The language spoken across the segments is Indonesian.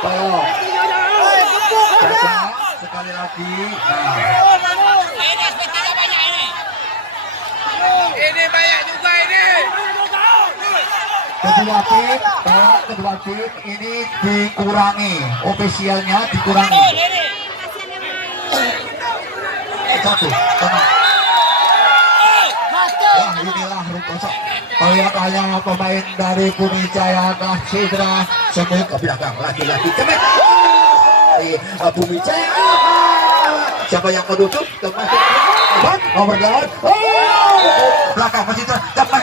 tolong sekali lagi. Ini banyak juga ini. Kedua tim ini dikurangi, ofisialnya dikurangi. Satu, tenang. Wah, inilah kosong. Kelihatannya pemain dari Bumijaya Cedra semua ke belakang lagi-lagi cepat. Bumi Jaya. Siapa yang menutup? Nomor 8. Belakang masih cepat.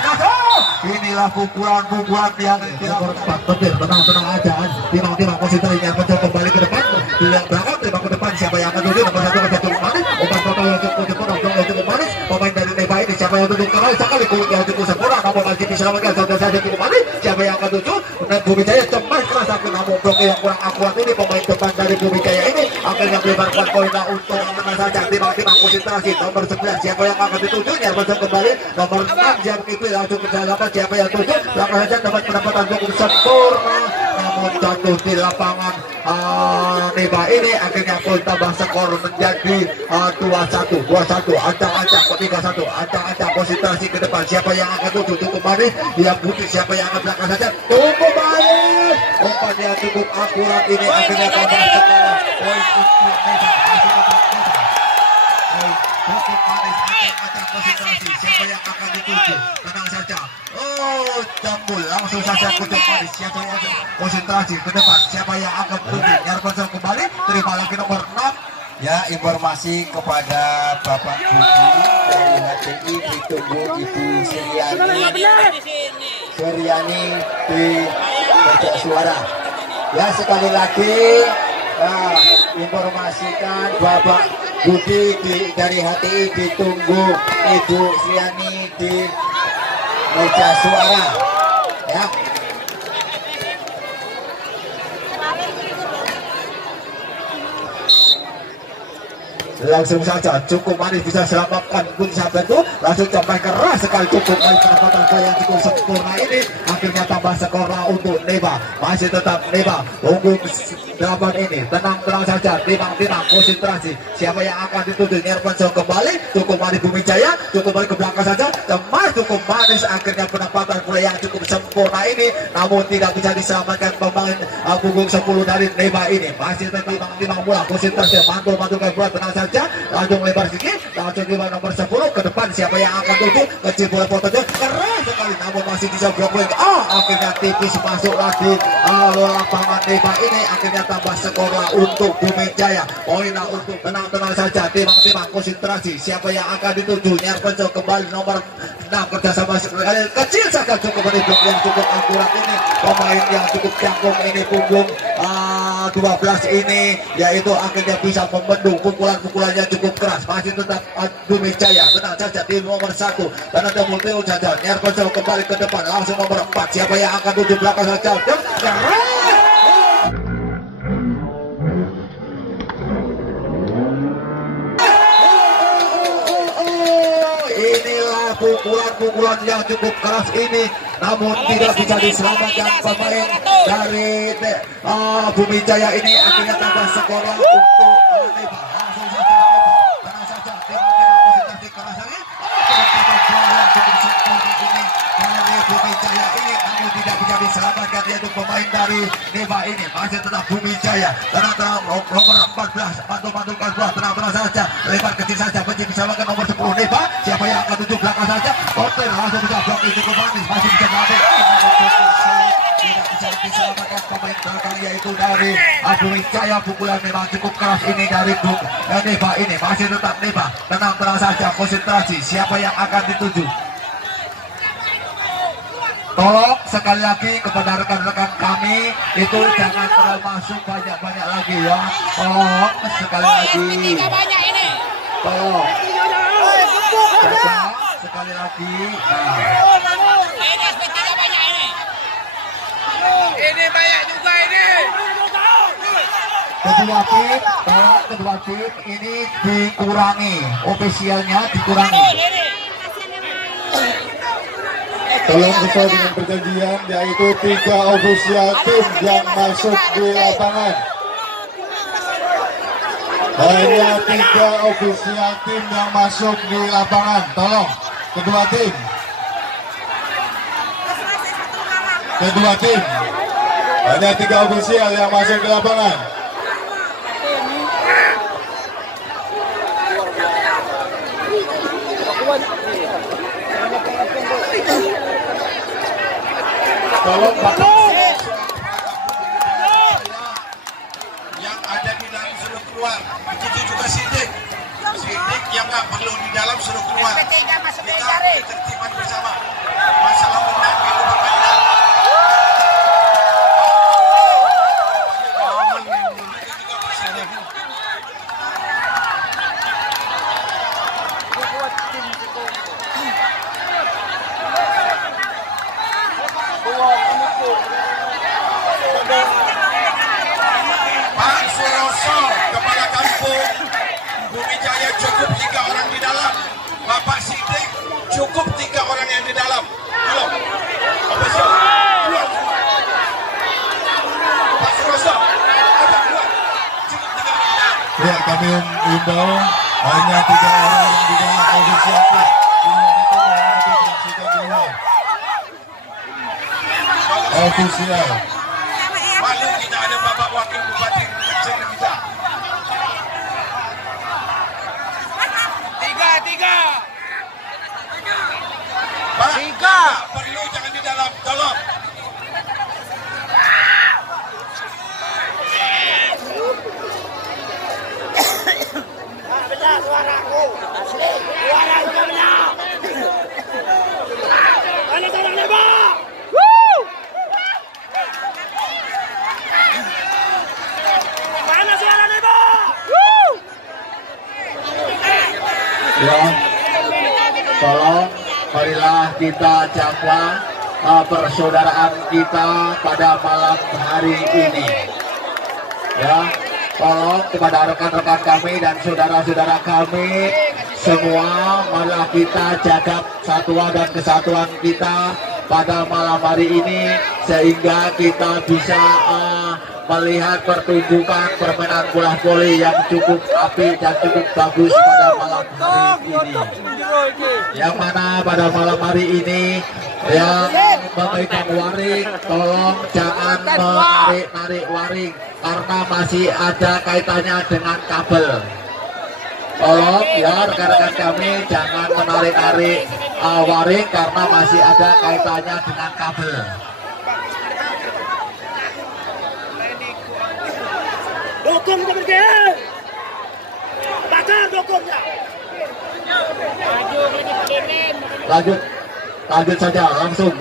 Inilah pukulan yang tidak betul. Tenang aja. Timang konsentrasi yang mencoba kembali ke depan. Tidak belakang, timang ke depan. Siapa yang menutup? Nomor 1 ke satu manis. Obat total yang cukup manis. Pemain dari Neba ini siapa yang tutup kembali? Sekali kulit yang cukup sempurna. Namun masih diselamatkan saja cukup manis. Siapa yang akan tutup? Bumi Jaya cepat keras aku namun blok yang kurang akurat ini pemain depan dari Bumi Jaya ini akhirnya melebarkan poin untuk menang saja. Timang konsentrasi nomor 11 siapa yang akan dituju Nyarbanso kembali nomor 6 jam itu langsung berjalan siapa yang tuju belakang saja dapat pendapatan cukup sempurna namun jatuh di lapangan Neba ini akhirnya poin tambah skor menjadi 2-1 ancang-ancang 3-1 ancang-ancang konsentrasi ke depan siapa yang akan tuju cukup manis dia putih siapa yang akan belakang saja cukup manis umpannya cukup akurat ini akhirnya tambah skor poin untuk Neba cukup manis ancang-ancang konsentrasi siapa yang akan dituju tenang saja jambul langsung saja kucuk manis siapa yang konsentrasi ke depan siapa yang akan tuju Nyarbanso kembali terima lagi nomor 6 ya. Informasi kepada Bapak Budi dari HTI ditunggu Ibu Suryani di pojok suara ya. Sekali lagi informasikan Bapak Budi dari HTI ditunggu Ibu Suryani di meja suara ya. Langsung saja cukup manis bisa selamatkan pun sahabat itu langsung capai keras sekali cukup manis pendapatan yang cukup sempurna ini akhirnya tambah skor untuk Neba masih tetap Neba unggul 8 ini tenang saja timang konsentrasi siapa yang akan dituju Nyarbanso kembali cukup manis Bumi Jaya cukup manis ke belakang saja cemas cukup manis akhirnya pendapatan yang cukup sempurna ini namun tidak bisa diselamatkan pemain punggung 10 dari Neba ini masih tetap timang bola konsentrasi mantul ke bola tenang saja langsung lebar sedikit langsung di nomor 10 ke depan siapa yang akan tuju kecil bola fotonya keras sekali namun masih bisa blok akhirnya tipis masuk lagi lapangan Neba ini akhirnya tambah skor untuk Bumi Jaya poin untuk tenang saja timang konsentrasi siapa yang akan dituju Nyarbanso kembali nomor 6 kerjasama kecil saja cukup dari blok yang cukup akurat ini pemain yang cukup canggung ini punggung 12 ini yaitu akhirnya bisa membendung pukulannya cukup keras masih tetap Bumi Jaya tenang saja di nomor 1 dan ada multio saja Nyarbanso kembali ke depan langsung nomor 4 siapa yang akan tuju belakang saja pukulan yang cukup keras ini namun tidak bisa diselamatkan pemain dari Bumi Jaya ini akhirnya tambah skor untuk Neba langsung saja tenang saja konsentrasi kerasnya cukup sempurna ini dari Bumi Jaya ini namun tidak bisa diselamatkan yaitu pemain dari Neba ini masih tetap Bumi Jaya tenang nomor 14 mantul-mantulkan bola tenang saja lebar kecil saja bisa makan nomor 10 Neba siapa yang akan tuju belakang saja Kotel langsung bisa blok itu ke manis masih bisa naik tidak bisa diselamatkan pemain belakang yaitu dari Bumi Jaya pukulan memang cukup keras ini dari Neba ini masih tetap Neba tenang saja konsentrasi siapa yang akan dituju tolong sekali lagi kepada rekan-rekan kami itu jangan terlalu masuk banyak lagi ya tolong sekali lagi tolong sekali lagi Ini banyak juga ini. Kedua tim ini dikurangi, ofisialnya dikurangi. Tolong sesuai dengan perjanjian, yaitu 3 ofisial tim yang masuk di lapangan. Hanya 3 ofisial tim yang masuk di lapangan. Tolong kedua tim. Hanya 3 ofisial yang masuk di lapangan. Tolong Yang ada di dalam suruh keluar. Begitu juga Sidik. Sidik yang nggak perlu di dalam suruh keluar. Kita tertiban bersama. Masalah menang itu berbeda. Pak Suroso, Kepala Kampung Bumi Jaya, cukup 3 orang di dalam. Bapak Sidik, cukup 3 orang yang di dalam. Halo, apa sih? Keluar. Pak Suroso, ada keluar. Cukup 3 orang di dalam. Ya, kami himbau hanya 3 orang di dalam ofisial tim. Ofisial. Malu kita ada Bapak Wakil Bupati Kecil kita. 3. Pak, 3. Perlu jangan di dalam, tolong. Benar suaraku. Asli. Suara juga benar. Mana suara Lebak? Mana suara Lebak? Ya, tolong marilah kita jaga persaudaraan kita pada malam hari ini. Ya, tolong kepada rekan-rekan kami dan saudara-saudara kami semua, marilah kita jaga persatuan dan kesatuan kita pada malam hari ini sehingga kita bisa melihat pertunjukan permainan bola voli yang cukup apik dan cukup bagus pada malam hari ini. Yang mana pada malam hari ini yang memegang waring, tolong jangan menarik-narik waring karena masih ada kaitannya dengan kabel. Tolong ya rekan-rekan kami jangan menarik-narik waring karena masih ada kaitannya dengan kabel. Dukung kita pergi. Bakar dukungnya. Lanjut saja langsung.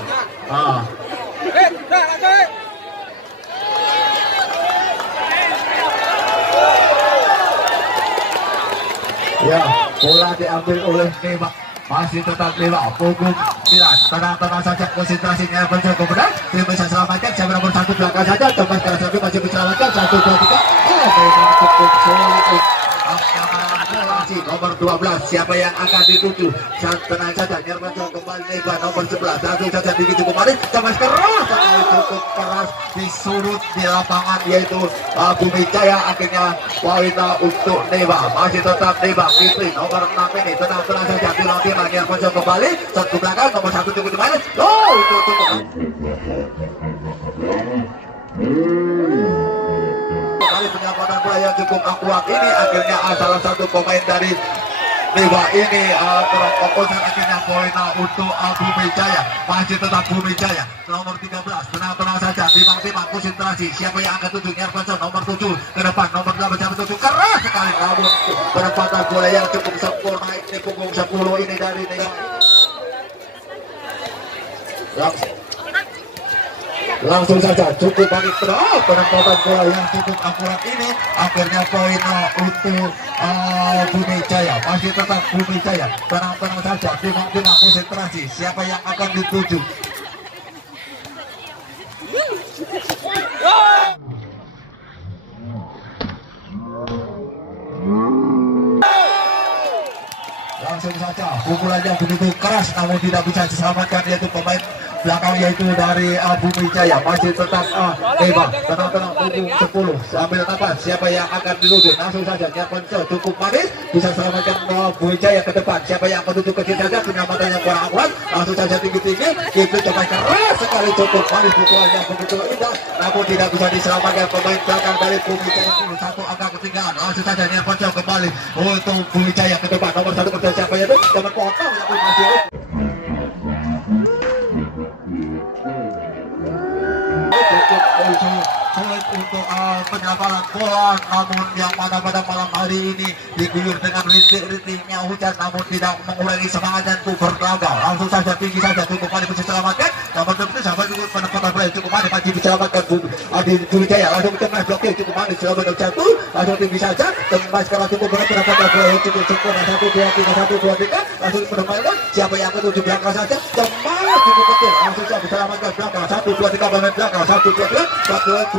Ya, bola diambil oleh Nembak. Masih tetap Nembak. Punggung 9. Tenang-tenang saja konsentrasinya mencoba benar. Dia bisa selamatkan. Siapa nomor 1 belakang saja. Tempat keras lagi masih diselamatkan. 1, 2, 3. Memang cukup sulit. Nomor 12 siapa yang akan dituju? Tenang saja, Nirmanto kembali Nembak nomor 11. Langsung saja begitu kembali. Kemas keras, cukup keras di sudut di lapangan yaitu Bumi Jaya. Akhirnya wanita untuk Nembak. Masih tetap Nembak. Fitri nomor 6 ini tenang-tenang saja. Tilang-tilang Nirmanto kembali. Satu belakang nomor 1 cukup di mana? Oh, itu cukup. Kali penyambatan bola yang cukup akurat ini akhirnya salah satu pemain dari Nembak ini terkokosan akhirnya poin untuk Bumi Jaya. Masih tetap Bumi Jaya nomor 13. Tenang-tenang saja, timbang-timbang konsentrasi. Siapa yang akan tuju? Nirmanto nomor 7 ke depan. Nomor 8 siapa tuju? Keras sekali namun penempatan bola yang cukup sempurna ini punggung 10 ini dari Nembak. Langsung saja cukup bagi penempatan bola yang cukup akurat ini akhirnya poin untuk Bumi Jaya. Masih tetap Bumi Jaya. Tenang-tenang saja, timbang-timbang konsentrasi. Siapa yang akan dituju? Langsung saja pukulannya begitu keras namun tidak bisa diselamatkan, yaitu pemain belakang yaitu dari Bumi Jaya. Masih tetap Neba, tenang-tenang 7-10 sambil napas. Siapa yang akan dituju? Langsung saja Nyarpenco cukup manis, bisa selamatkan Bumi Jaya ke depan. Siapa yang akan tuju kecil saja, penyelamatnya yang kurang akurat. Langsung saja tinggi-tinggi, Kipli coba keras sekali, cukup manis pukulannya begitu indah, namun tidak bisa diselamatkan pemain belakang dari Bumi Jaya. Satu angka ketinggalan. Langsung saja Nyarpenco kembali untuk Bumi Jaya ke depan. Nomor 1 kerja siapa itu? Teman potong yang masih sulit untuk penyelamatan bola, namun yang mana pada malam hari ini diguyur dengan rintik-rintiknya hujan, namun tidak mengurangi semangatnya untuk berlaga. Langsung saja tinggi saja, cukup manis bisa selamatkan. Nomor 7 sampai juga penempatan bola cukup manis masih bisa selamatkan di Bumi Jaya. Langsung tengah blokir cukup manis, selamat jatuh. Langsung tinggi saja, tembus kalau cukup berat penempatan bola cukup sempurna. 1-2-3, 1-2-3. Langsung penempatan. Siapa yang ketujuh belakang saja, tembus cukup kecil. Langsung saja bisa selamatkan belakang. 1-2-3 pemain belakang. 1-2-3.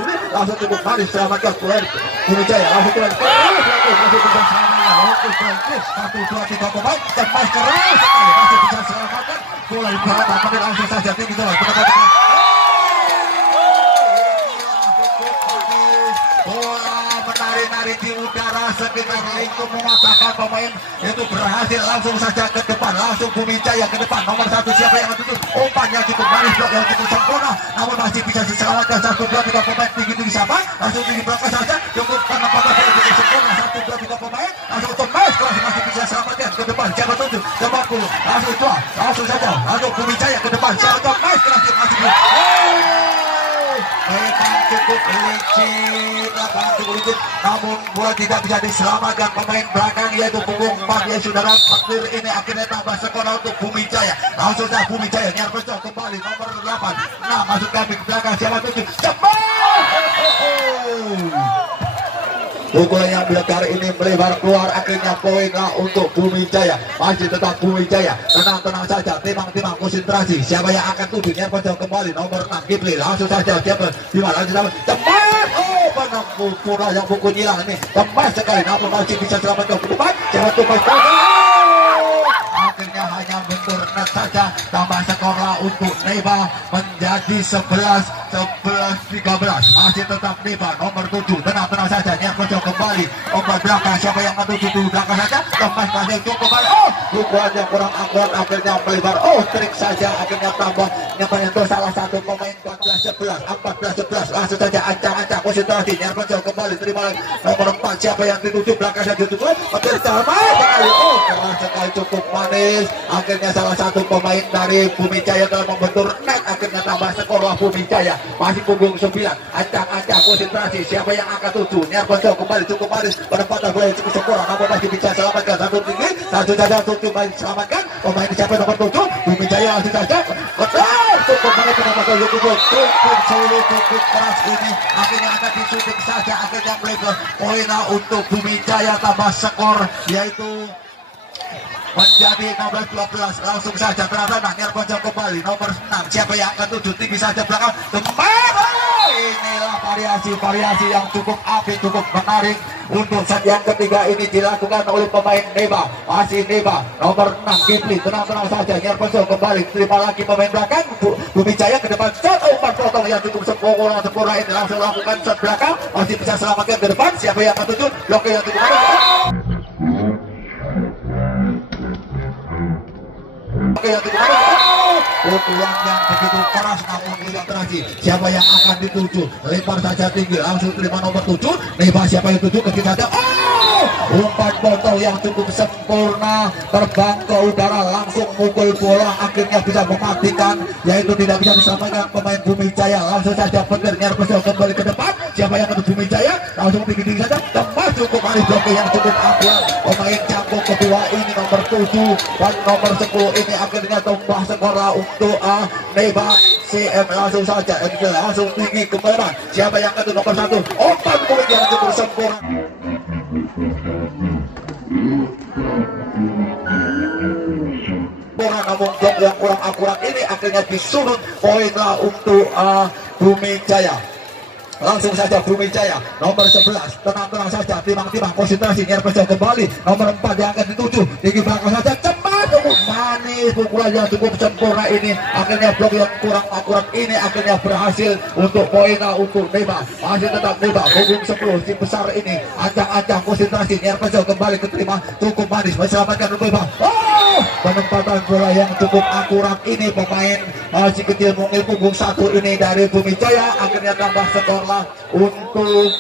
Langsung cukup manis selamatkan Bumi Jaya. Langsung masih bisa selamatkan. 1-2-3 pemain tembus keras sekali, masih bisa selamatkan bola di belakang. Langsung saja tinggi bola menari-nari di udara sekitar lingkup mematahkan pemain, itu berhasil. Langsung saja ke depan, langsung Bumi Jaya ke depan. Nomor 1 siapa yang tutup? Umpannya cukup manis, blok yang cukup sempurna, namun masih bisa diselamatkan. 1-2-3 pemain tinggi-tinggi siapa? Langsung tinggi belakang saja, cukup penempatan yang cukup sempurna. 1-2-3 pemain langsung tembus keras, masih bisa selamatkan ke depan. Siapa tutup? 40, langsung tua, langsung saja, langsung Bumi Jaya ke depan. Siapa tembus keras, masih bisa. Memang cukup licin, namun bola tidak bisa diselamatkan pemain belakang yaitu punggung 4 ya saudara. Takdir ini akhirnya tambah skor untuk Bumi Jaya. Langsung saja Bumi Jaya Nyarpenco kembali nomor 8. Nah, masuk kami ke belakang, siapa tuju? Cepat! Pukulan yang melegar ini melebar keluar, akhirnya poin lah untuk Bumi Jaya. Masih tetap Bumi Jaya, tenang-tenang saja, timang-timang konsentrasi. Siapa yang akan tuju? Nyarpenco kembali nomor 6 Kipli. Langsung saja siapa? Langsung saja cepat. Menempuh pura yang pukul hilang ini tembus sekali, namun masih bisa selamatkan ke depan. Siapa tumbas? Akhirnya hanya bentur net saja, tambah skorlah untuk Neba menjadi 11-13. Masih tetap Neba nomor 7, tenang-tenang saja. Nyarpenco kembali obat belakang, siapa yang menuju di belakang saja, tembus masih cukup kembali. Pukulannya kurang akurat, akhirnya melebar. Trik saja, akhirnya tambah nyampe itu salah satu pemain. 14-11. Langsung saja ancang-ancang konsentrasi. Nyarpenco kembali terima nomor 4, siapa yang dituju belakang saja tutup. Keras sekali, cukup manis. Akhirnya salah satu pemain dari Bumi Jaya telah membentur net, akhirnya tambah skor Bumi Jaya. Masih punggung 9, ancang-ancang konsentrasi. Siapa yang akan tuju? Nyarpenco kembali cukup manis, penempatan bola cukup sempurna, namun masih bisa selamatkan. Satu tinggi, satu saja tuju main selamatkan. Pemain siapa nomor 7? Bumi Jaya langsung saja. Cukup manis penempatan cukup keras ini, akhirnya akan disuntik saja. Akhirnya melebar poin untuk Bumi Jaya, tambah skor yaitu menjadi 16-12. Langsung saja tenang-tenang Nyarpenco kembali nomor 6, siapa yang akan tuju? Tinggi saja belakang kembali. Inilah variasi yang cukup apik, cukup menarik untuk set yang ketiga ini dilakukan oleh pemain Neba. Masih Neba nomor 6 Kipli, tenang-tenang saja. Nyarpenco kembali terima lagi pemain belakang. Bumi Jaya ke depan, shot umpan potong yang cukup sempurna ini, langsung lakukan shot belakang, masih bisa selamatkan ke depan. Siapa yang akan tuju? Blokir yang cukup pukulan yang begitu keras namun tidak berhasil. Siapa yang akan dituju? Lempar saja tinggi, langsung terima nomor 7 Neba. Siapa yang tuju? Kecil saja. Umpan potong yang cukup sempurna, terbang ke udara, langsung mukul bola, akhirnya bisa mematikan, yaitu tidak bisa diselamatkan pemain Bumi Jaya. Langsung saja Petir Nyarpenco kembali ke depan. Siapa yang akan Bumi Jaya? Langsung tinggi-tinggi saja, tembus cukup manis, blokir yang cukup akurat. Pemain cangkuk kedua ini nomor 7 dan nomor 10 ini akhirnya tambah skor untuk Neba CM. Langsung saja langsung tinggi ke depan. Siapa yang akan nomor 1? Umpan poin yang cukup sempurna. Namun blok yang kurang akurat ini akhirnya disurut poinlah untuk Bumi Jaya. Langsung saja Bumi Jaya nomor 11, tenang-tenang saja, timang-timang konsentrasi. Nyarpenco kembali nomor 4 yang akan dituju, tinggi belakang saja, cepat manis, pukulan yang cukup sempurna ini. Akhirnya blok yang kurang akurat ini akhirnya berhasil untuk poin untuk Neba. Masih tetap Neba, punggung 10 tim besar ini. Ancang-ancang konsentrasi, Nirvansyah kembali keterima, cukup manis menyelamatkan Neba. Oh, penempatan bola yang cukup akurat ini pemain si kecil mungil punggung 1 ini dari Bumi Jaya. Akhirnya tambah skorlah untuk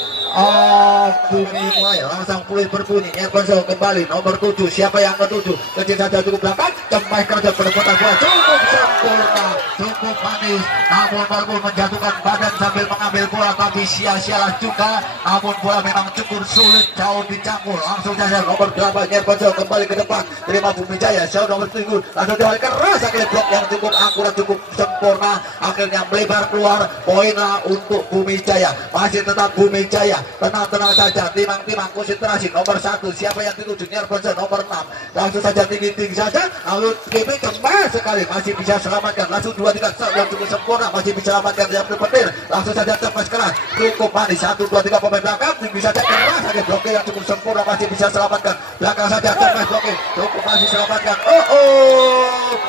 Bumi Jaya. Langsung pulih berbunyi, Nirvansyah kembali nomor 7. Siapa yang ke-7? Kecil saja cukup belakang, cemai kerja penempatan bola cukup sempurna, cukup manis. Namun baru menjatuhkan badan sambil mengambil bola, tapi sia-sialah juga. Namun bola memang cukup sulit, jauh dicangkul. Langsung saja nomor 8 Nirvansyah kembali ke depan, terima Bumi Jaya. Jauh nomor 7 langsung dibalik keras, akhirnya blok yang cukup akurat, cukup sempurna. Akhirnya melebar keluar, poinlah untuk Bumi Jaya. Masih tetap Bumi Jaya, tenang-tenang saja, timang-timang konsentrasi. Nomor 1 siapa yang dituju? Nirvansyah nomor 6. Langsung saja tinggi-tinggi saja, lalu Kimi kemas sekali, masih bisa selamatkan. Langsung 2-3 shot yang cukup sempurna, masih bisa selamatkan yang terpetir. Langsung saja cepat keras, cukup manis. 1-2-3 pemain belakang bisa saja keras saja, blokir yang cukup sempurna, masih bisa selamatkan. Belakang saja cepat blokir, cukup masih selamatkan.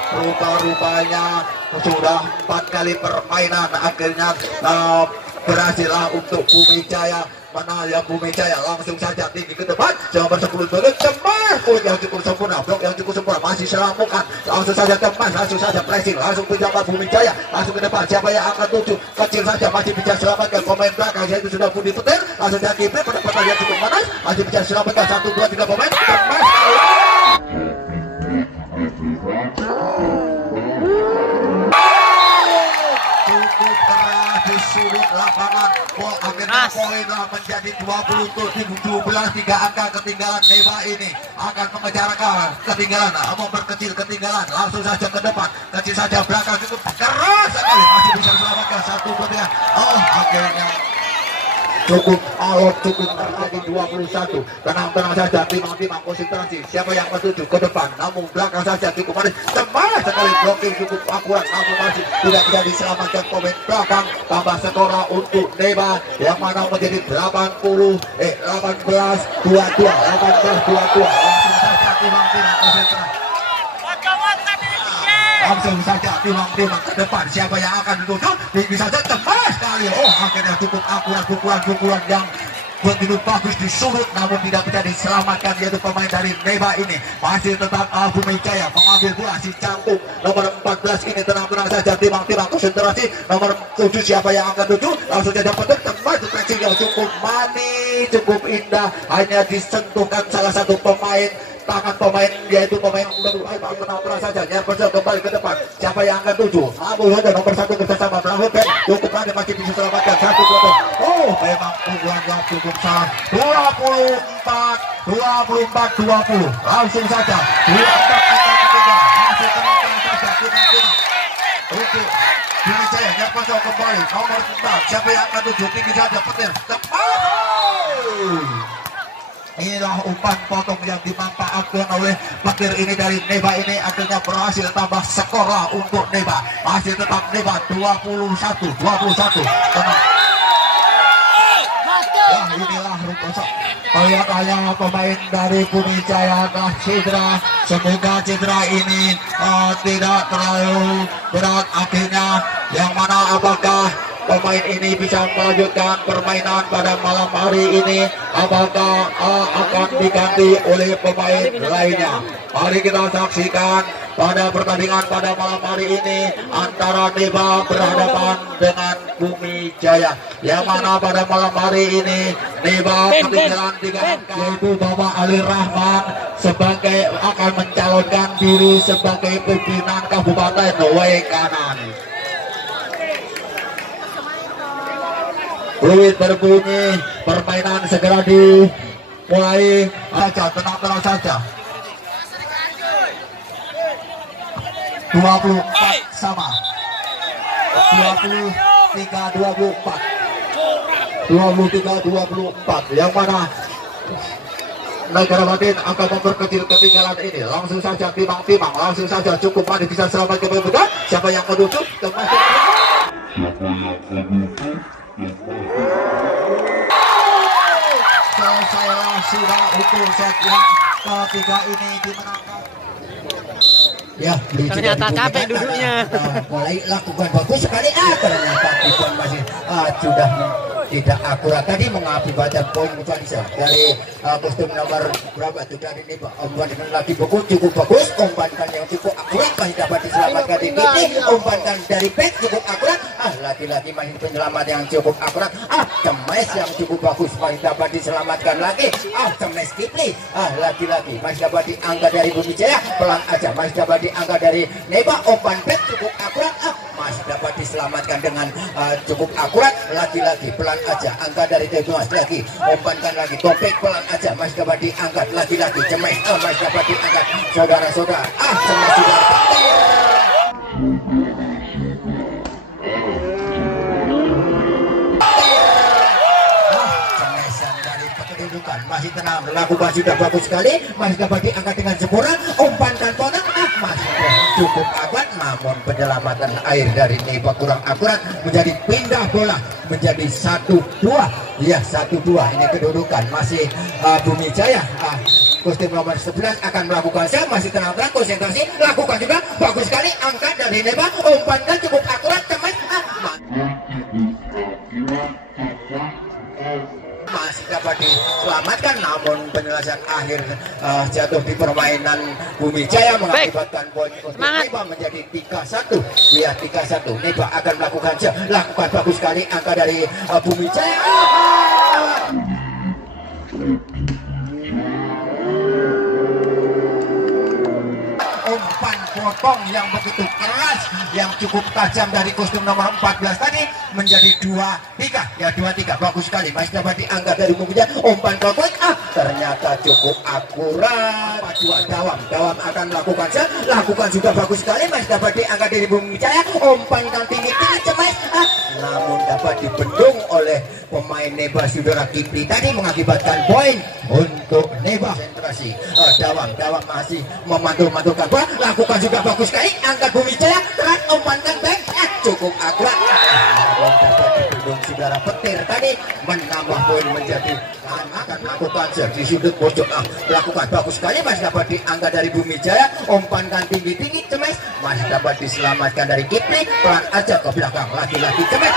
Rupa-rupanya sudah 4 kali permainan akhirnya berhasillah untuk Bumi Jaya. Mana yang Bumi Jaya langsung saja tinggi ke depan, nomor 10 cemas, poin yang cukup sempurna, blok yang cukup sempurna, masih selamukan. Langsung saja cemas, langsung saja pressing, langsung penjaga Bumi Jaya, langsung ke depan. Siapa yang akan tuju? Kecil saja masih bisa selamatkan pemain belakang, yaitu sudah Budi Petir. Langsung saja Kimi, penempatan yang cukup panas, masih bisa selamatkan. 1-2-3 pemain cemas. Cukup keras di sudut lapangan. Akhirnya poinlah menjadi 20-17. 3 angka ketinggalan Neba ini akan mengejar ketinggalan, memperkecil ketinggalan. Langsung saja ke depan, kecil saja belakang, cukup keras sekali, masih bisa selamatkan. 1-2-3. Akhirnya cukup alot, cukup lagi 21. Tenang-tenang saja, timang-timang konsentrasi. Siapa yang menuju ke depan, namun belakang saja cukup manis, cemas sekali, blocking cukup akurat, namun masih tidak bisa diselamatkan pemain belakang. Tambah skor untuk Neba yang mana menjadi 18-22. Langsung saja timang-timang konsentrasi. Langsung saja timang-timang ke depan. Siapa yang akan dituju? Bisa saja cemas sekali. Akhirnya cukup akurat, pukulan-pukulan yang begitu bagus di sudut, namun tidak bisa diselamatkan, yaitu pemain dari Neba ini. Masih tetap Bumi Jaya mengambil bola, si cantik nomor 14 ini. Tenang-tenang saja, timang-timang konsentrasi. Nomor 7 siapa yang akan tuju? Langsung saja petik, teman stretching yang cukup manis, cukup indah. Hanya disentuhkan salah satu pemain, tangan pemain, yaitu pemain menang saja. Nirvansyah kembali ke depan. Siapa yang akan tuju? Abu Hada nomor 1 bersama Brahman. Cukup manis, masih bisa selamatkan. 1-2. Memang pukulannya cukup sangat. 24-20. Langsung saja 24 angka ketiga. Masih tenang saja, timang-timang untuk Bumi Jaya. Nirvansyah kembali nomor 4. Siapa yang akan tuju? Tinggi saja, petir tepat. Inilah umpan potong yang dimanfaatkan oleh petir ini dari Neba ini. Akhirnya berhasil tambah skor untuk Neba. Masih tetap Neba 21-21. Tenang. Wah, inilah kelihatannya pemain dari Bumi Jaya telah cedera. Semoga cedera ini tidak terlalu berat. Akhirnya yang mana apakah pemain ini bisa melanjutkan permainan pada malam hari ini? Apakah akan diganti oleh pemain lainnya? Mari kita saksikan pada pertandingan pada malam hari ini antara Neba berhadapan dengan Bumi Jaya. Yang mana pada malam hari ini Neba ketinggalan 3 angka, yaitu Bapak Ali Rahman sebagai akan mencalonkan diri sebagai pimpinan Kabupaten Wekanan. Fluid berbunyi, permainan segera dimulai. Tenang-tenang saja. 24 sama. 23-24. 23-24. Yang mana Negara Batin akan memperkecil ketinggalan ini. Langsung saja timang-timang, langsung saja cukup manis bisa selamat ke pemuda. Siapa yang menuju? Selesailah sudah untuk set yang ketiga ini dimenangkan. Ya, ternyata capek duduknya. Mulai lakukan bagus sekali. Ternyata Dipon masih sudah tidak akurat tadi mengakibatkan poin mutualisasi dari kostum nomor berapa itu dari ini Pak. Umpankan lagi buku cukup bagus, umpankan yang cukup akurat masih dapat diselamatkan di kiri, umpankan dari back cukup akurat. Lagi-lagi masih penyelamat yang cukup akurat. Cemes yang cukup bagus masih dapat diselamatkan lagi. Cemes Kipli. Lagi-lagi masih dapat diangkat dari Bumi Jaya, pelan aja masih dapat diangkat dari Neba, umpan back cukup akurat. Masih dapat diselamatkan dengan cukup akurat. Lagi-lagi pelan aja angkat dari Tegumas lagi, umpankan lagi topik pelan aja masih dapat diangkat. Lagi-lagi Cemes masih dapat diangkat. Saudara-saudara, Cemes sudah masih tenang, lakukan sudah bagus sekali, masih dapat diangkat dengan sempurna, umpankan tonak, masih cukup akurat, namun penyelamatan air dari Neba kurang akurat, menjadi pindah bola, menjadi 1-2, ya 1-2, ini kedudukan, masih Bumi Jaya, kostum nomor 11 akan melakukan sel, masih tenang-tenang, konsentrasi, lakukan juga, bagus sekali, angkat dari Neba, umpankan cukup akurat, Cemes, masih dapat diselamatkan, namun penyelesaian akhir jatuh di permainan Bumi Jaya mengakibatkan poin untuk Neba menjadi 3-1. Ya 3-1. Neba akan melakukan bagus sekali angka dari Bumi Jaya. Umpan potong yang begitu keras, yang cukup tajam dari kostum nomor 14 tadi menjadi 2-3, ya 2-3, bagus sekali, masih dapat diangkat dari Bumi Jaya, umpan ke poin, ternyata cukup akurat. Dawam akan melakukan lakukan juga bagus sekali, masih dapat diangkat dari Bumi Jaya, umpankan tinggi-tinggi Cemes, namun dapat dibendung oleh pemain Neba saudara Kipli tadi mengakibatkan poin untuk Neba. Konsentrasi, Dawam masih memantul-mantulkan, lakukan juga bagus sekali, angkat Bumi Jaya, keras umpankan back, cukup akurat, dapat dibendung saudara Petir tadi, menambah poin menjadi akan melakukan di sudut pojok, lakukan bagus sekali, masih dapat diangkat dari Bumi Jaya, umpankan tinggi-tinggi Cemes, masih dapat diselamatkan dari Kipli, pelan aja ke belakang, lagi-lagi Cemes.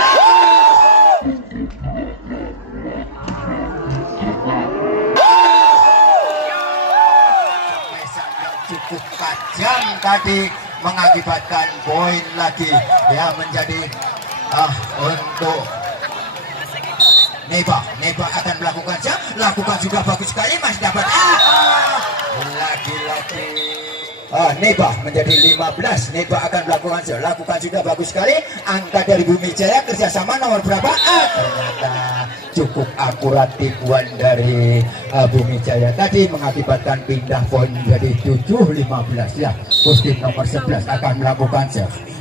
Cukup tajam tadi mengakibatkan poin lagi, ya menjadi untuk Neba akan melakukan lakukan juga bagus sekali, masih dapat lagi-lagi Neba menjadi 15. Neba akan melakukan lakukan juga bagus sekali, angka dari Bumi Jaya kerjasama nomor berapa, ternyata cukup akurat tipuan dari Bumi Jaya tadi mengakibatkan pindah poin menjadi 7-15. Ya kostum nomor 11 akan melakukan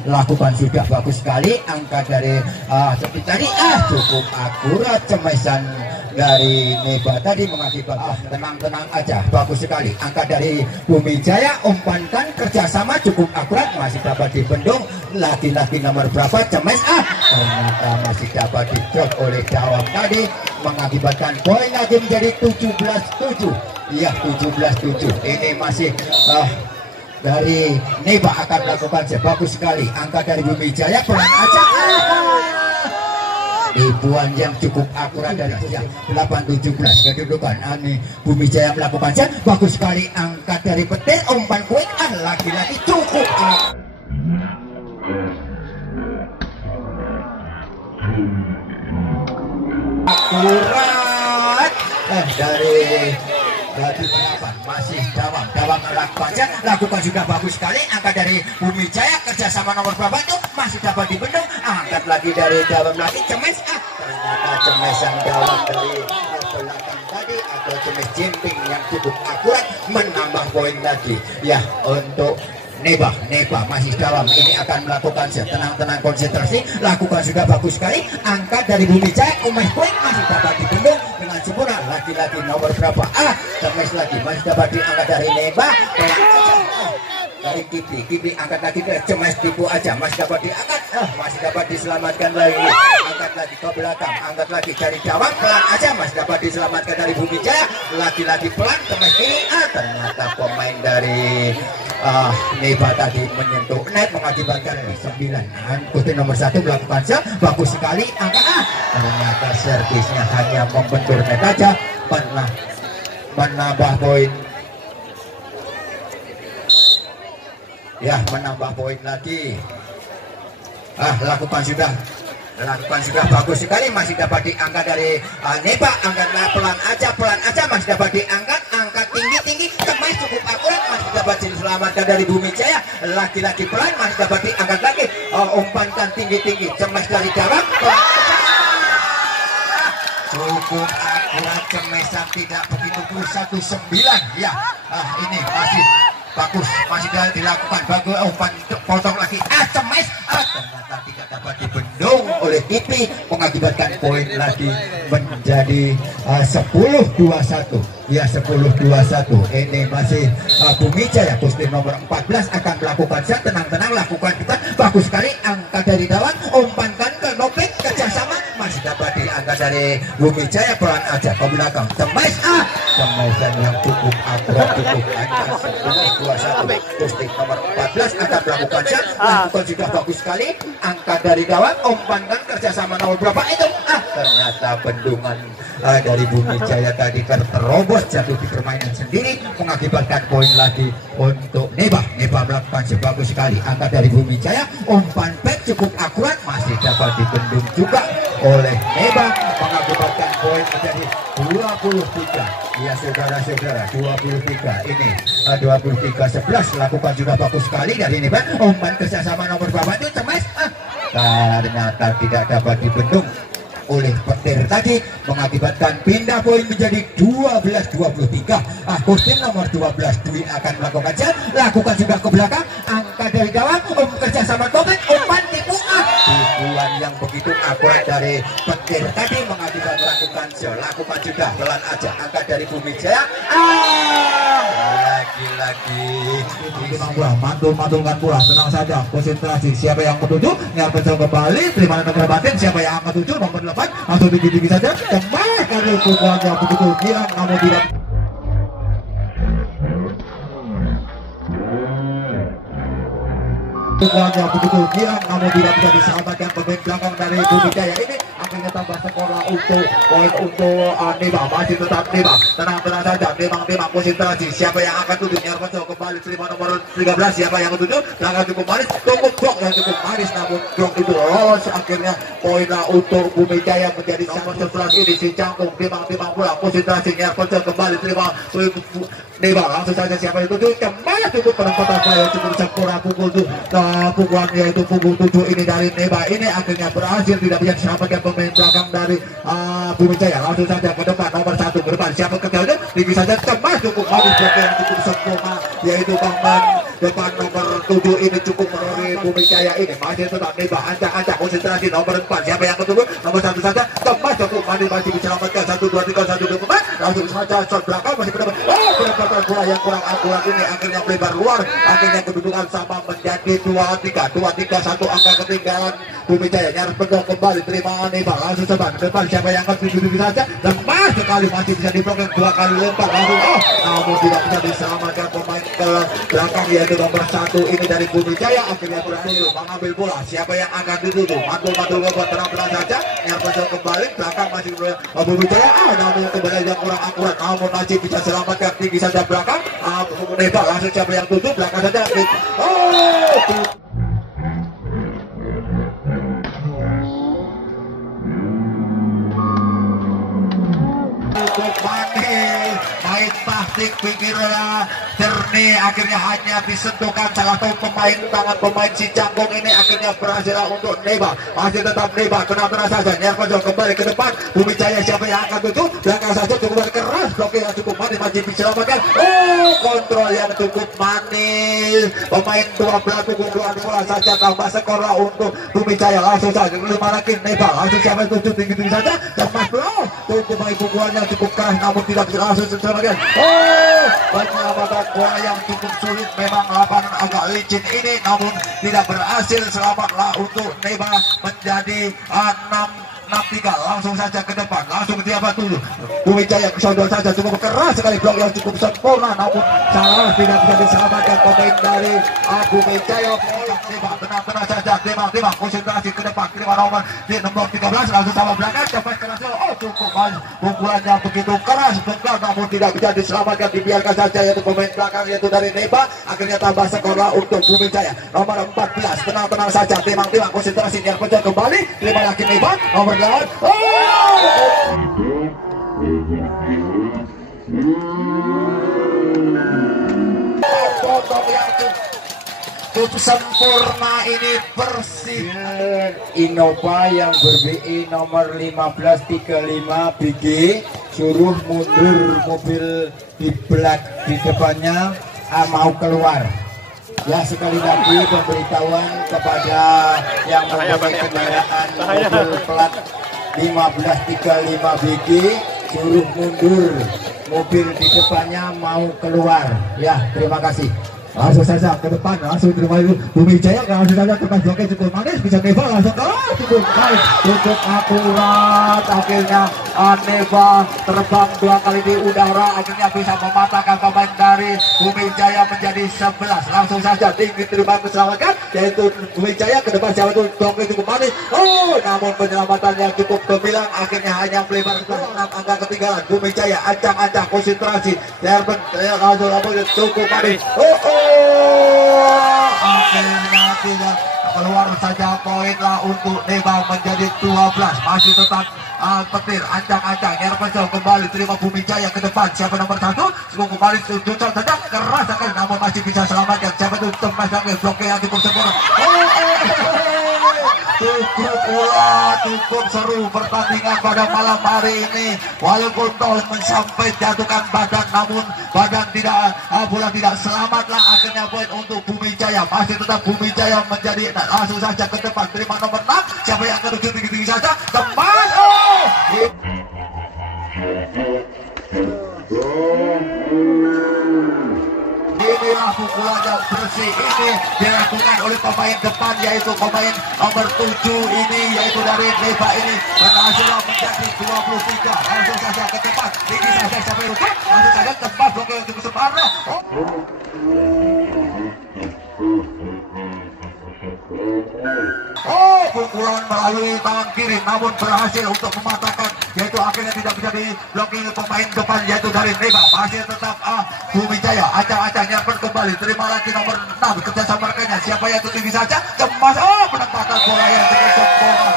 lakukan sudah bagus sekali, angka dari seperti tadi cukup akurat, cemesan dari Neba tadi mengakibatkan tenang-tenang aja, bagus sekali, angka dari Bumi Jaya, umpankan kerjasama cukup akurat, masih dapat dibendung, lagi-lagi nomor berapa Cemes, ternyata masih dapat dijot oleh Dawam tadi mengakibatkan poin lagi menjadi 17-7. Iya 17-7, ini masih dari Neba akan melakukan bagus sekali, angka dari Bumi Jaya pelan aja, ribuan yang cukup akurat dari 8-17 kedudukan. Bumi Jaya melakukan bagus sekali, angka dari Petir, umpan kuit, lagi-lagi cukup akurat dari masih Dawam lakukan juga bagus sekali, angkat dari Bumi Jaya kerjasama nomor berapa itu masih dapat dibendung, angkat lagi dari Dawam lagi Cemes, ternyata Cemesan Dawam dari belakang tadi atau Cemes Jimping yang cukup akurat menambah poin lagi, ya untuk Neba masih Dawam ini akan melakukan tenang-tenang konsentrasi, lakukan juga bagus sekali, angkat dari Bumi Jaya, poin masih dapat dibendung dengan sempurna, lagi-lagi nomor berapa Cemes lagi masih dapat diangkat dari Neba, dari Kipli angkat lagi ke Cemas, tipu aja, masih dapat diangkat, masih dapat diselamatkan lagi, angkat lagi ke belakang, angkat lagi dari Dawang, pelan aja, masih dapat diselamatkan dari Bumi Jaya, lagi-lagi pelan Cemas kiri, ternyata pemain dari Neba tadi menyentuh net mengakibatkan 9. Kutin nomor 1 melakukan serve, bagus sekali, angka ternyata servisnya hanya membentur net aja, menambah poin. Ya, menambah poin lagi. Lakukan sudah bagus sekali, masih dapat diangkat dari Neba, angkatlah pelan aja, masih dapat diangkat, angkat tinggi, Cemas cukup akurat, masih dapat diselamatkan dari Bumi Jaya, lagi-lagi pelan, masih dapat diangkat lagi, umpankan tinggi, Cemas dari Dawang, pelan aja. Cukup akurat, Cemesan tidak begitu plus 1-9 ya. Ini masih bagus, masih dilakukan bagus, umpan potong lagi, Cemas ternyata tidak dapat dibendung oleh Kipli, mengakibatkan poin lagi menjadi 10-21 ya, 10-21. Ini masih Bumi Jaya, Pustin nomor 14 akan melakukan set, tenang lakukan kita, bagus sekali, angkat dari Dawang, umpankan ke Nopik, kerjasama, masih dapat diangkat dari Bumi Jaya, pelan aja ke belakang, Cemas yang cukup akurat, cukup lancar, 10-21. Pustin nomor 14 akan melakukan set, lakukan juga bagus sekali, angkat dari Dawang, umpankan kerjasama nomor berapa itu, ternyata bendungan dari Bumi Jaya tadi terobos, jatuh di permainan sendiri, mengakibatkan poin lagi untuk Neba melakukan sebagus sekali, angkat dari Bumi Jaya, umpan back cukup akurat, masih dapat dibendung juga oleh Neba, mengakibatkan poin menjadi 23 ya saudara-saudara, 23. Ini 23-11, lakukan juga bagus sekali dari Neba, umpan kerjasama nomor berapa itu, Cemas ternyata tidak dapat dibendung oleh petir tadi, mengakibatkan pindah poin menjadi 12-23. Kustin nomor 12 Dwi akan melakukan set, lakukan juga ke belakang, angkat dari Dawang, kerjasama Topik, umpan tipuan yang begitu akurat dari petir tadi, mengakibatkan lakukan set, lakukan juga pelan aja, angkat dari Bumi Jaya, lagi-lagi mantul-mantulkan pula, tenang saja, konsentrasi, siapa yang menuju, nyarpen kembali, terima nomor batin, siapa yang akan tuju, nomor 8, langsung tinggi-tinggi saja, Cemas karena pukulannya begitu hilang, namun tidak pukulannya begitu hilang, namun tidak bisa diselamatkan pemain belakang dari Bumi Jaya ini. Akhirnya tambah skor untuk poin untuk Neba, masih tetap Neba, tenang saja, Neba konsentrasi, siapa yang akan tuju, nyarpen kembali, terima nomor 13, siapa yang menuju, belakang cukup manis, tunggu blok yang cukup manis, namun blok itu lolos, akhirnya poin untuk Bumi Jaya menjadi nomor 11 ini, si Cangkung, Neba pula konsentrasi, nyarpen kembali, terima Neba, langsung saja siapa yang tuju, Cemas cukup penempatan yang cukup sempurna, pukulannya itu pukul 7 ini dari Neba, ini akhirnya berhasil, tidak bisa diselamatkan pemain belakang dari Bumi Jaya, langsung saja ke depan, nomor 1 ke depan, siapa kejalnya, tinggi saja, Cemas cukup manis, yang cukup sempurna, yaitu Bang depan nomor 7 ini cukup menurut Bumi Jaya ini, masih tetap Neba, ancak konsentrasi, nomor 4, siapa yang ketemu, nomor 1 saja, Cemas cukup manis, masih diselamatkan, 1, 2, 3, 1, 2, 4, langsung saja, shot belakang, masih penempatan bola yang kurang akurat ini, akhirnya melebar luar, akhirnya kedudukan sama menjadi 2-3, 1 angka ketinggalan Bumi Jaya, nyaris pegang kembali, terima Neba, langsung coba ke depan, siapa yang akan tuju saja, lepas sekali, masih bisa diblokir 2 kali lempar, langsung namun tidak bisa diselamatkan pemain ke belakang, yaitu nomor 1 ini dari Bumi Jaya, akhirnya berhasil mengambil bola, siapa yang akan dituju, mantul ke tenang saja, nyaris kembali, belakang masih Bumi Jaya, namun kembali yang kurang akurat, namun masih bisa selamatkan, tinggi saja belakang, Neba, langsung siapa yang tuju, belakang saja, main taktik, pikirnya jernih, akhirnya hanya disentuhkan salah satu pemain, tangan pemain si Cangkung ini, akhirnya berhasil untuk Neba, masih tetap Neba, kena saja, nyerpon kembali ke depan, Bumi Jaya siapa yang akan tuju, belakang saja cukup keras, blokir yang cukup manis, masih diselamatkan, kontrol yang cukup manis, pemain 12 pukul 2 saja, tambah skor untuk Bumi Jaya, langsung saja, lagi Neba, langsung siapa yang tuju, tinggi saja, Cemas bro, tunggu main pukulannya cukup keras, namun tidak bisa langsung diselamatkan, penyelamatan bola yang cukup sulit. Memang lapangan agak licin ini, namun tidak berhasil. Selamatlah untuk Neba, menjadi 6-3. Langsung saja ke depan, langsung dia batu Bumi Jaya kesodor saja, cukup keras sekali, blok yang cukup sempurna, namun salah, tidak bisa diselamatkan pemain dari Bumi Jaya. Tenang saja, timang konsentrasi ke depan, terima nomor di nomor 13, langsung sama belakang, dapat keras. Oh, cukup pukulannya begitu keras, benar, namun tidak bisa diselamatkan, dibiarkan saja yaitu pemain belakang yaitu dari Neba. Akhirnya tambah skor untuk Bumi Jaya. Nomor 14, tenang saja, timang konsentrasi, dia pecah kembali, terima lagi Neba, nomor 8. Potong yang cukup sempurna ini, bersih. Innova yang ber-BI nomor 1535 BG suruh mundur mobil di depannya mau keluar. Ya, sekali lagi pemberitahuan kepada yang mempunyai kendaraan mobil plat 1535 BG suruh mundur, mobil di depannya mau keluar. Ya, terima kasih. Langsung saja ke depan, langsung terima itu Bumi Jaya, langsung saja terbang joget cukup manis, bisa Neba langsung cukup baik, cukup akurat. Akhirnya Neba terbang 2 kali di udara, akhirnya bisa mematahkan pemain dari Bumi Jaya menjadi 11. Langsung saja tinggi terima keselamatan, yaitu Bumi Jaya ke depan, siapa itu joget cukup manis. Oh, namun penyelamatannya cukup gemilang, akhirnya hanya melebar 6 angka ketinggalan. Bumi Jaya ancang-ancang konsentrasi, langsung cukup manis. Akhirnya tidak keluar saja, poin lah untuk Neba menjadi 12. Masih tetap petir, ancang-ancang, Herpesel kembali, terima Bumi Jaya ke depan, siapa nomor 1, cukup kembali, tujuan saja, keras sekali, namun masih bisa selamatkan, siapa itu Temas Angel, bloknya yang cukup sempurna. Cukup seru pertandingan pada malam hari ini, walaupun tol sampai jatuhkan badan, namun badan tidak, bola tidak selamatlah. Akhirnya poin untuk Bumi Jaya, masih tetap Bumi Jaya menjadi, langsung saja ke depan, terima nomor 6, siapa yang akan tinggi-tinggi saja, teman. Inilah pukulan yang bersih ini dilakukan oleh pemain depan, yaitu pemain nomor 7 ini, yaitu dari Neba ini, berhasil menjadi 23. Langsung saja ke depan, tinggi saja sampai rujuk, langsung saja tempat blok yang cukup sempurna. Pukulan melalui tangan kiri, namun berhasil untuk mematahkan, yaitu akhirnya tidak bisa diblokir pemain depan, yaitu dari Neba. Masih tetap Bumi Jaya, acang-acang nyamper kembali, terima lagi nomor 6, kerjasama rekannya, siapa yang tinggi saja, cemas, penempatan bola yang cukup sempurna.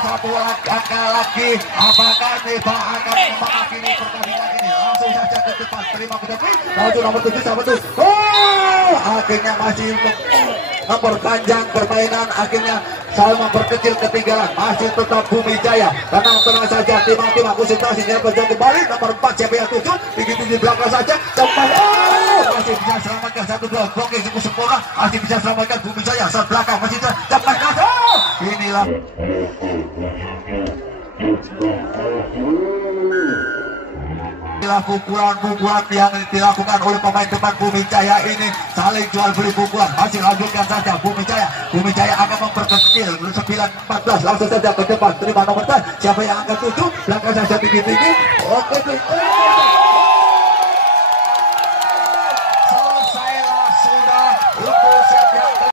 Satu angka lagi, apakah Neba akan mengakhiri pertandingan ini? Langsung saja ke depan, terima ke depan, langsung nomor 7, siapa itu? Akhirnya masih memperpanjang permainan, akhirnya sama memperkecil ketinggalan. Masih tetap Bumi Jaya, tenang saja, timang konsentrasinya berjalan kembali, nomor 4 siapa yang 7, tinggi belakang saja, cepat, masih bisa selamatkan, satu blok yang cukup sempurna, masih bisa selamatkan Bumi Jaya, saat belakang masih cepat, inilah pukulan yang dilakukan oleh pemain depan Bumi Jaya ini, saling jual beli pukulan. Masih lanjutkan saja Bumi Jaya akan memperkecil 9-14, langsung saja ke depan, terima nomor 10, siapa yang akan 7, belakang saja tinggi. Oke,